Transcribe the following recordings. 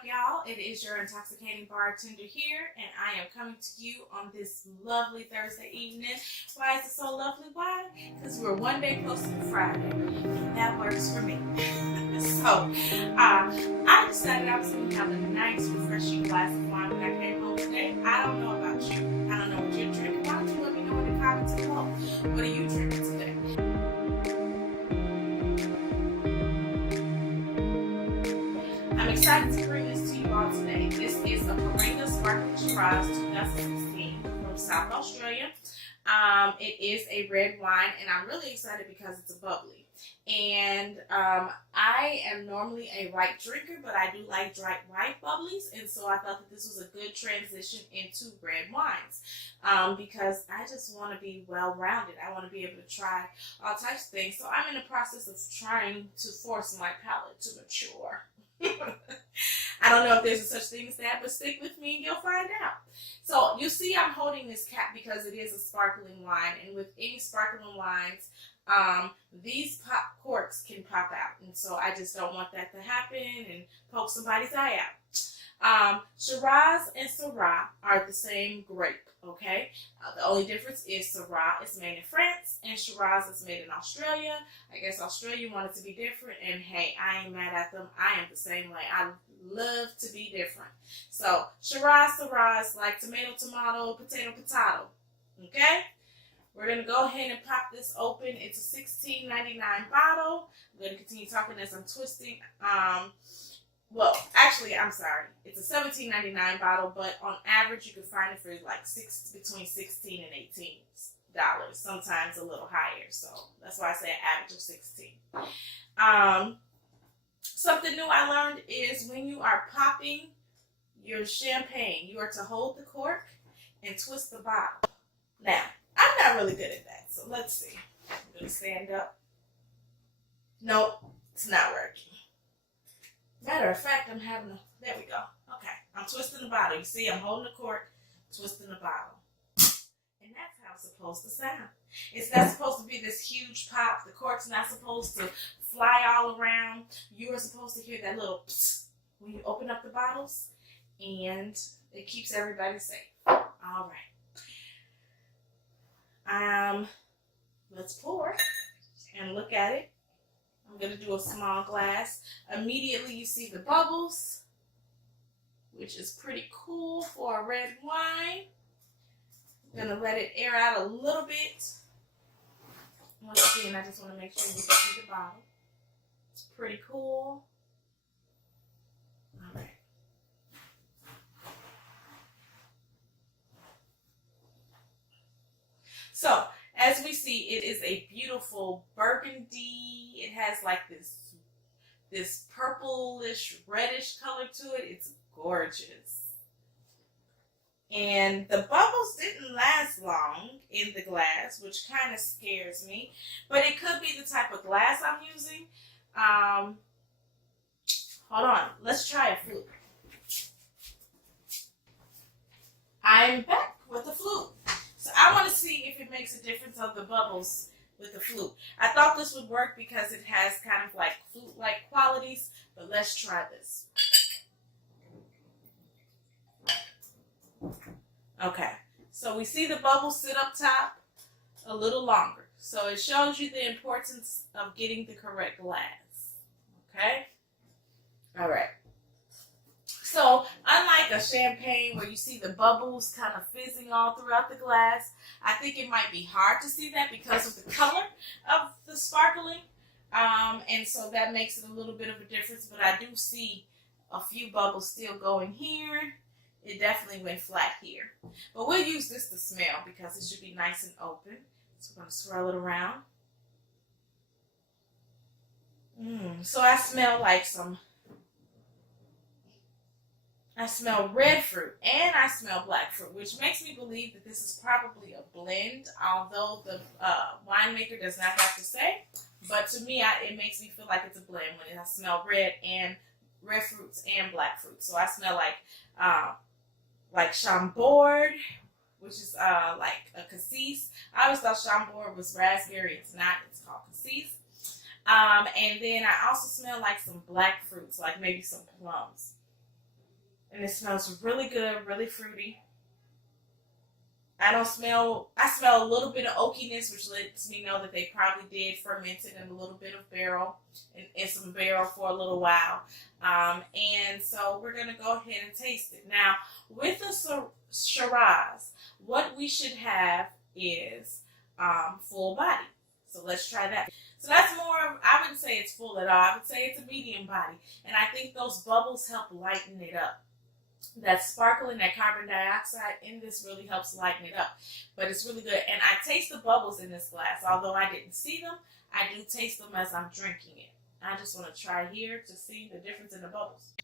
up, y'all? It is your intoxicating bartender here, and I am coming to you on this lovely Thursday evening. Why is it so lovely? Why? Because we're one day closer to Friday, and that works for me. So, I decided I was going to have a nice, refreshing glass of wine when I came home today. I don't know about you. I don't know what you're drinking. Why don't you let me know in the comments below? What are you drinking today? I'm excited to bring this to you all today. This is a Paringa Sparkling Shiraz 2016 from South Australia. It is a red wine, and I'm really excited because it's a bubbly. And I am normally a white drinker, but I do like white bubblies, and so I thought that this was a good transition into red wines because I just want to be well-rounded. I want to be able to try all types of things. So I'm in the process of trying to force my palate to mature. I don't know if there's a such thing as that, but stick with me and you'll find out. So you see I'm holding this cap because it is a sparkling wine, and with any sparkling wines, these pop corks can pop out, and so I just don't want that to happen and poke somebody's eye out. Shiraz and Syrah are the same grape, okay? The only difference is Syrah is made in France and Shiraz is made in Australia. I guess Australia wanted to be different, and hey, I ain't mad at them. I am the same way. I love to be different. So Shiraz, Syrah is like tomato, tomato, potato, potato, okay? We're going to go ahead and pop this open. It's a $16.99 bottle. I'm going to continue talking as I'm twisting. Well, actually, I'm sorry. It's a $17.99 bottle, but on average, you can find it for like between $16 and $18. Sometimes a little higher. So that's why I say an average of 16. Something new I learned is when you are popping your champagne, you are to hold the cork and twist the bottle. Now, I'm not really good at that, so let's see. I'm going to stand up. Nope, it's not working. Matter of fact, there we go. Okay, I'm twisting the bottle. You see, I'm holding the cork, twisting the bottle. And that's how it's supposed to sound. It's not supposed to be this huge pop. The cork's not supposed to fly all around. You are supposed to hear that little psst when you open up the bottles, and it keeps everybody safe. All right. Let's pour and look at it. I'm going to do a small glass. Immediately you see the bubbles, which is pretty cool for a red wine. I'm going to let it air out a little bit. Once again, I just want to make sure you can see the bottle. It's pretty cool. All right. So, as we see, it is a beautiful burgundy. It has like this purplish, reddish color to it. It's gorgeous. And the bubbles didn't last long in the glass, which kind of scares me. But it could be the type of glass I'm using. Hold on. Let's try a flute. I'm back with the flute. So I want to see if it makes a difference of the bubbles with the flute. I thought this would work because it has kind of like flute-like qualities, but let's try this. Okay, so we see the bubbles sit up top a little longer. So it shows you the importance of getting the correct glass. Okay? All right. So, unlike a champagne where you see the bubbles kind of fizzing all throughout the glass, I think it might be hard to see that because of the color of the sparkling. And so that makes it a little bit of a difference, but I do see a few bubbles still going here. It definitely went flat here. But we'll use this to smell because it should be nice and open. So we're going to swirl it around. So I smell like I smell red fruit and I smell black fruit, which makes me believe that this is probably a blend, although the winemaker does not have to say. But to me, it makes me feel like it's a blend when I smell red fruits and black fruits. So I smell like Chambord, which is like a cassis. I always thought Chambord was raspberry. It's not. It's called cassis. And then I also smell like some black fruits, like maybe some plums. And it smells really good, really fruity. I smell a little bit of oakiness, which lets me know that they probably did ferment it in a little bit of barrel, in some barrel for a little while. And so we're going to go ahead and taste it. Now, with the Shiraz, what we should have is full body. So let's try that. So that's more of, I wouldn't say it's full at all. I would say it's a medium body. And I think those bubbles help lighten it up. That sparkle and that carbon dioxide in this really helps lighten it up. But it's really good. And I taste the bubbles in this glass. Although I didn't see them, I do taste them as I'm drinking it. I just want to try here to see the difference in the bubbles.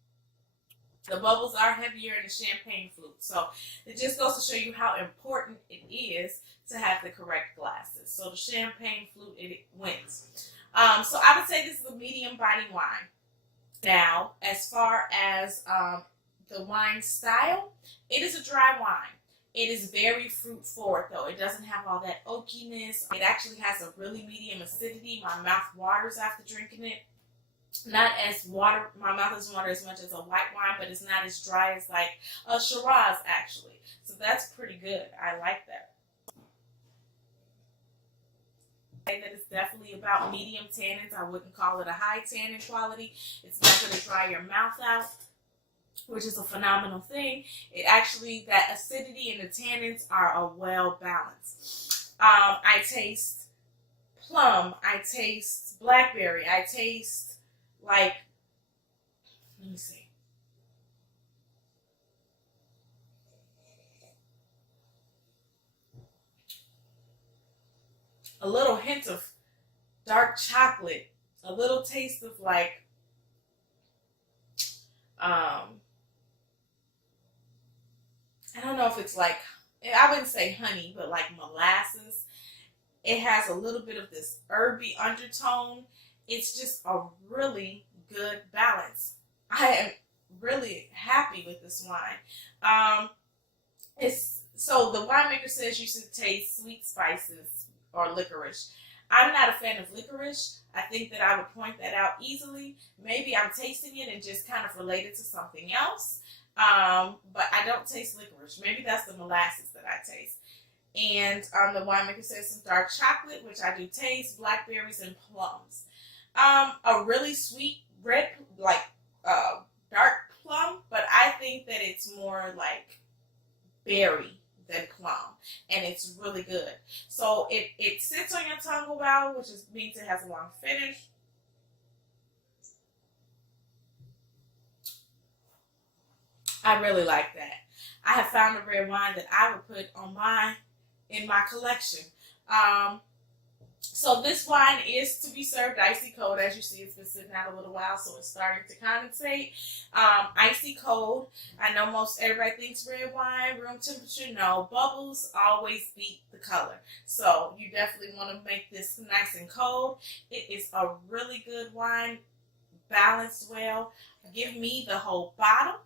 The bubbles are heavier in the champagne flute. So it just goes to show you how important it is to have the correct glasses. So the champagne flute, it wins. So I would say this is a medium body wine. Now, as far as the wine style, it is a dry wine. It is very fruit forward though. It doesn't have all that oakiness. It actually has a really medium acidity. My mouth waters after drinking it. Not as water, my mouth doesn't water as much as a white wine, but it's not as dry as like a Shiraz actually. So that's pretty good. I like that. I say that it's definitely about medium tannins. I wouldn't call it a high tannin quality. It's not going to dry your mouth out, which is a phenomenal thing. It actually, that acidity and the tannins are a well balanced. I taste plum. I taste blackberry. I taste like, let me see. A little hint of dark chocolate. A little taste of like, I don't know if it's like, I wouldn't say honey, but like molasses. It has a little bit of this herby undertone. It's just a really good balance. I am really happy with this wine. So the winemaker says you should taste sweet spices or licorice. I'm not a fan of licorice. I think that I would point that out easily. Maybe I'm tasting it and just kind of relate it to something else. But I don't taste licorice. Maybe that's the molasses that I taste. And the winemaker says some dark chocolate, which I do taste, blackberries and plums. A really sweet red, like dark plum, but I think that it's more like berry than plum, and it's really good. So it sits on your tongue a while, which means it has a long finish. I really like that. I have found a red wine that I would put on in my collection. So this wine is to be served icy cold. As you see, it's been sitting out a little while, so it's starting to condensate. Icy cold. I know most everybody thinks red wine, room temperature. No, bubbles always beat the color. So you definitely want to make this nice and cold. It is a really good wine, balanced well. Give me the whole bottle.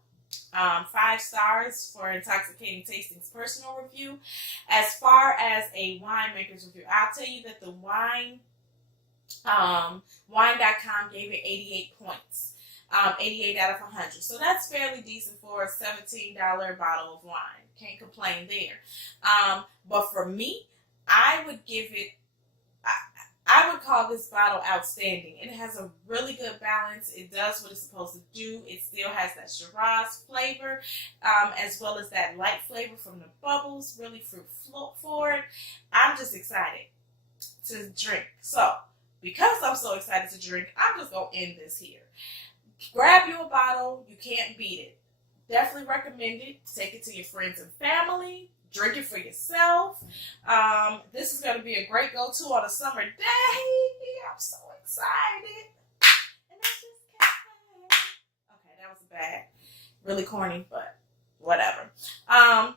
5 stars for Intoxicating Tasting's personal review. As far as a winemaker's review, I'll tell you that the wine, wine.com gave it 88 points, 88 out of 100. So that's fairly decent for a $17 bottle of wine. Can't complain there. But for me, I would give it, I would call this bottle outstanding. It has a really good balance. It does what it's supposed to do. It still has that Shiraz flavor, as well as that light flavor from the bubbles, really fruit forward. I'm just excited to drink. So, because I'm so excited to drink, I'm just going to end this here. Grab you a bottle. You can't beat it. Definitely recommend it. Take it to your friends and family. Drink it for yourself. This is going to be a great go-to on a summer day. I'm so excited. And that's just okay, that was bad. Really corny, but whatever. Go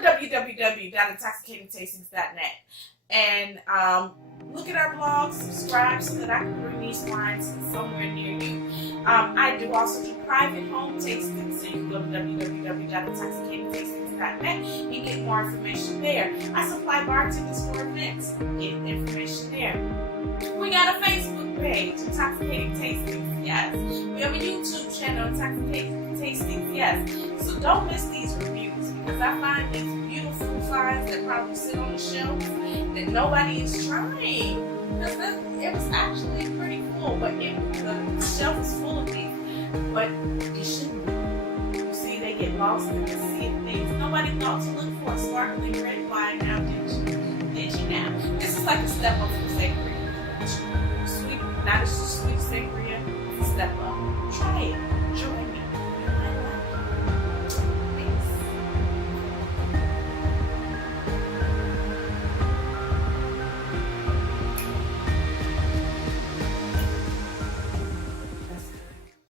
to www.intoxicatingtastings.net and look at our blog, subscribe so that I can bring these wines somewhere near you. I do also do private home tastings, so you can go to www.intoxicatingtastings.net and get more information there. I supply bartenders for events. Get information there. We got a Facebook page, Intoxicating Tastings. Yes. We have a YouTube channel, Intoxicating Tastings. yes. So don't miss these reviews because I find these beautiful finds that probably sit on the shelf that nobody is trying. Because it was actually pretty cool, but the shelf is full of these. But you shouldn't be. You see, they get lost in the sea of things. Nobody thought to look for a sparkling red wine now, did you? Did you now? This is like a step of